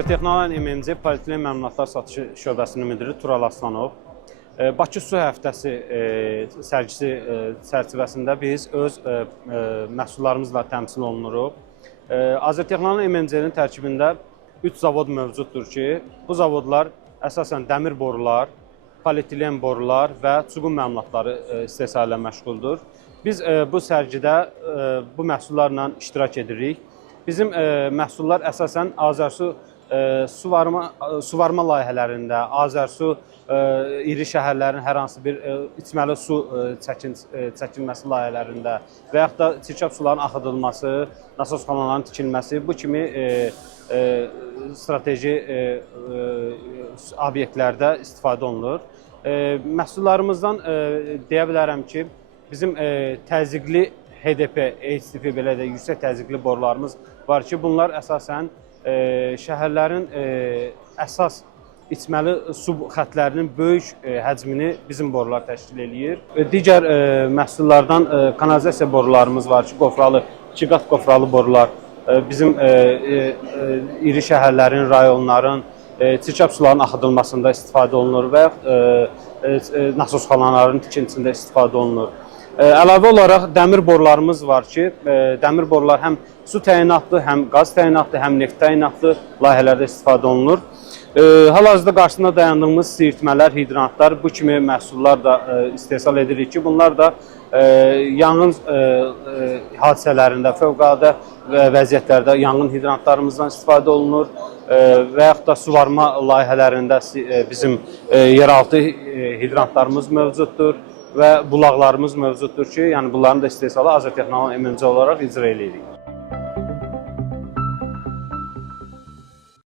Azərtexnologiya MMC Polietilen Məmulatlar Satışı şöbəsinin müdiri Tural Aslanov. Bakı Su Həftəsi sərgisi çərçivəsində biz öz məhsullarımızla təmsil olunuruq. Azərtexnologiya MMC-nin tərkibində 3 zavod mövcuddur ki, bu zavodlar əsasən dəmir borular, polietilen borular və çubuq məmulatları istehsal ilə məşğuldur. Biz bu sərgidə bu məhsullarla iştirak edirik. Bizim məhsullar əsasən Azərsu suvarma layihələrində, Azərsu iri şəhərlərin hər hansı bir içməli su çəkilməsi layihələrində və yaxud da çirkab suların axıdılması, nasos kanalların tikilməsi bu kimi strateji obyektlərdə istifadə olunur. Məhsullarımızdan deyə bilərəm ki, bizim təzyiqli HDP, HDP belə də yüksək təzyiqli borularımız var ki, bunlar əsasən şəhərlərin əsas içməli su xətlərinin böyük həcmini bizim borular təşkil edir. Digər məhsullardan kanalizasiya borularımız var ki, qofralı, 2 qat qofralı borular bizim iri şəhərlərin, rayonların çirkab suların axıdılmasında istifadə olunur və nasos kanalların tikintisində istifadə olunur. Əlavə olaraq dəmir borularımız var ki, dəmir borular həm su təyinatlı, həm qaz təyinatlı, həm neft təyinatlı layihələrdə istifadə olunur. Hal-hazırda qarşısında dayandığımız sirtmələr, hidrantlar, bu kimi məhsullar da istehsal edirik ki, bunlar da yanğın hadisələrində, fövqəladə vəziyyətlərdə yanğın hidrantlarımızdan istifadə olunur və yaxud da suvarma layihələrində bizim yeraltı hidrantlarımız mövcuddur və bulaqlarımız mövcuddur ki, yəni bunların da istehsalı Azərtexnologiya MMC olaraq icra edirik.